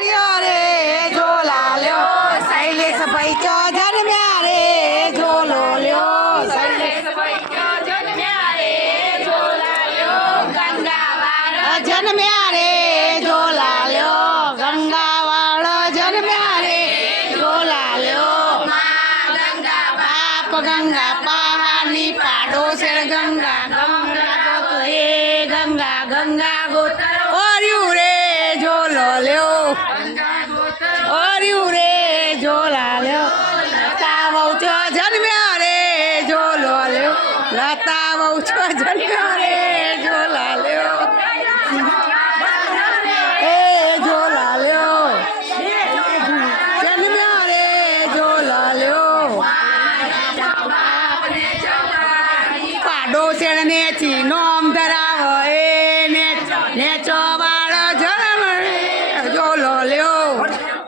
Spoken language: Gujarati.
વાળ્યો રે ઝોલા લ્યો શૈલેષ ભાઈ ચો જન્મ્યા રે ઝોલો લ્યો શૈલેષ જન્મ્યા રે ઝોલા લ્યો ગંગાવાળ જન્મ્યા રે ઝોલા લ્યો બાપ ગંગા પહાની પાડો છે ગંગા ગંગા ગોત ઓર્યું રે ઝોલો લ્યો ઓર્યું રે ઝોલા લ્યો લતા બહુ છો જન્મ્યા રે ઝોલો લ્યો લતા બહુ છો જન્મ્યા રે ઝોલા લ્યો એ ઝોલા લ્યો જન્મ્યા રે ઝોલા લ્યો પાડો શેરને થી નોમ ધરાવ ને ચોવાળ જન્મ રે ઝોલો લ્યો